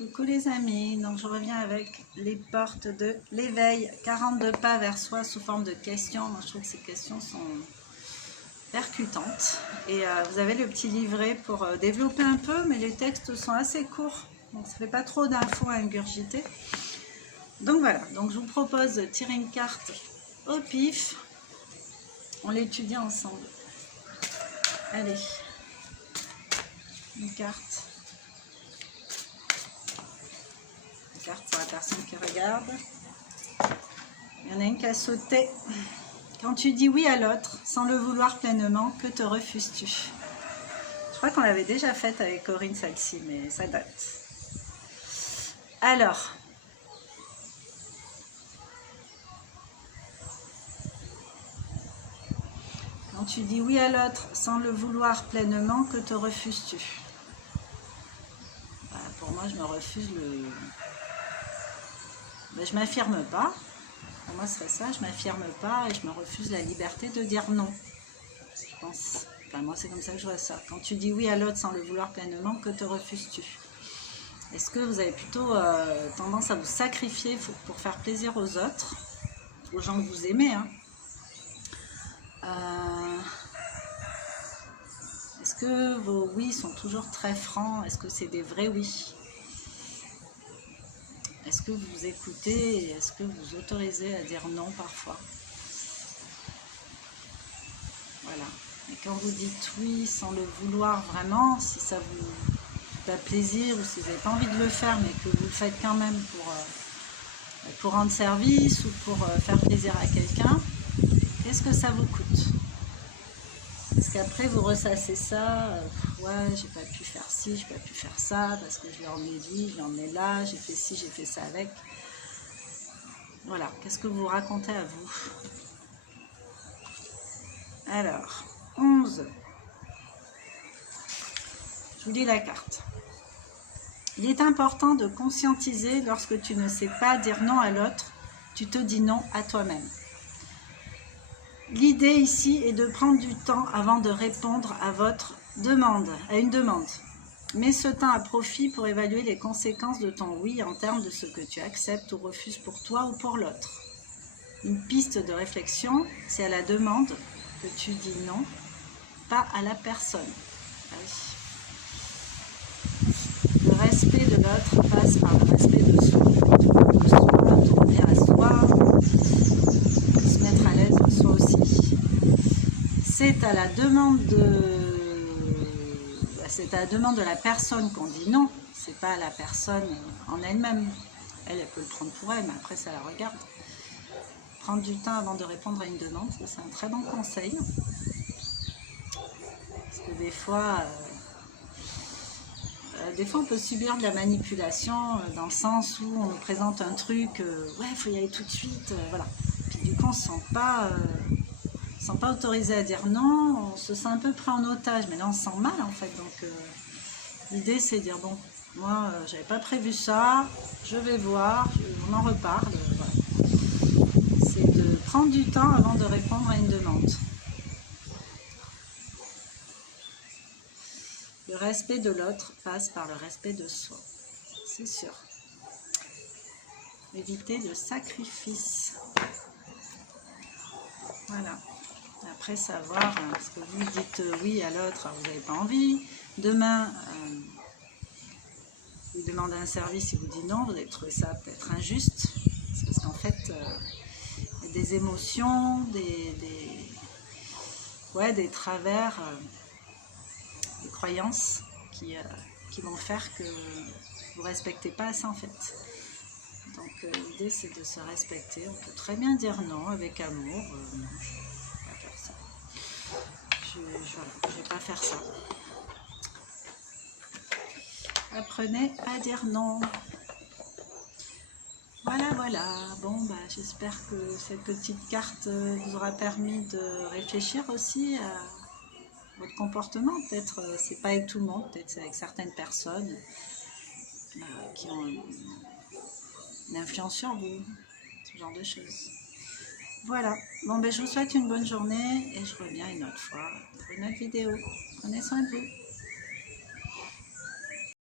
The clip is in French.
Coucou les amis, donc je reviens avec les portes de l'éveil, 42 pas vers soi sous forme de questions. Moi je trouve que ces questions sont percutantes et vous avez le petit livret pour développer un peu, mais les textes sont assez courts, donc ça fait pas trop d'infos à ingurgiter. Donc voilà, donc je vous propose de tirer une carte au pif, on l'étudie ensemble. Allez, une carte. Pour la personne qui regarde. Il y en a une qui a sauté. Quand tu dis oui à l'autre, sans le vouloir pleinement, que te refuses-tu? Je crois qu'on l'avait déjà faite avec Corinne celle-ci, mais ça date. Alors, quand tu dis oui à l'autre, sans le vouloir pleinement, que te refuses-tu? Pour moi, je me refuse le... je m'affirme pas. Pour moi, ce serait ça, je m'affirme pas et je me refuse la liberté de dire non. Je pense. Enfin, moi, c'est comme ça que je vois ça. Quand tu dis oui à l'autre sans le vouloir pleinement, que te refuses-tu? Est-ce que vous avez plutôt tendance à vous sacrifier pour faire plaisir aux autres, aux gens que vous aimez, hein? Est-ce que vos oui sont toujours très francs? Est-ce que c'est des vrais oui? Est-ce que vous vous écoutez et est-ce que vous autorisez à dire non parfois? Voilà. Et quand vous dites oui sans le vouloir vraiment, si ça vous fait plaisir ou si vous n'avez pas envie de le faire mais que vous le faites quand même pour rendre service ou pour faire plaisir à quelqu'un, qu'est-ce que ça vous coûte? Parce qu'après vous ressassez ça, ouais, j'ai pas pu faire ci, j'ai pas pu faire ça, parce que je l'ai emmené dit, je l'ai emmené là, j'ai fait ci, j'ai fait ça avec. Voilà, qu'est-ce que vous racontez à vous? Alors, 11. Je vous lis la carte. Il est important de conscientiser lorsque tu ne sais pas dire non à l'autre, tu te dis non à toi-même. L'idée ici est de prendre du temps avant de répondre à votre demande, à une demande. Mets ce temps à profit pour évaluer les conséquences de ton oui en termes de ce que tu acceptes ou refuses pour toi ou pour l'autre. Une piste de réflexion, c'est à la demande que tu dis non, pas à la personne. Le respect de l'autre passe par le respect de soi. Tourner à soi, se mettre à l'aise soi aussi. C'est à la demande de la personne qu'on dit non, c'est pas à la personne en elle-même. Elle peut le prendre pour elle, mais après ça la regarde. Prendre du temps avant de répondre à une demande, c'est un très bon conseil. Parce que des fois on peut subir de la manipulation dans le sens où on nous présente un truc, ouais, il faut y aller tout de suite, voilà. Puis du coup, on ne se sent pas autorisé à dire non, on se sent un peu pris en otage, mais là, on se sent mal en fait. Donc, l'idée, c'est de dire, bon, moi, j'avais pas prévu ça, je vais voir, on en reparle, voilà. C'est de prendre du temps avant de répondre à une demande. Le respect de l'autre passe par le respect de soi, c'est sûr. Éviter le sacrifice. Voilà. Après savoir, parce que vous dites oui à l'autre, vous n'avez pas envie. Demain, vous demandez un service, il vous dit non, vous allez trouver ça peut-être injuste. Parce qu'en fait, il y a des émotions, des travers, des croyances qui vont faire que vous ne respectez pas ça en fait. Donc l'idée c'est de se respecter. On peut très bien dire non avec amour. Non, je ne vais pas faire ça. Je ne vais pas faire ça. Apprenez à dire non. Voilà. Bon, j'espère que cette petite carte vous aura permis de réfléchir aussi à votre comportement. Peut-être c'est pas avec tout le monde, peut-être c'est avec certaines personnes qui ont une influence sur vous, ce genre de choses. Voilà, bon je vous souhaite une bonne journée et je reviens une autre fois pour une autre vidéo. Prenez soin de vous.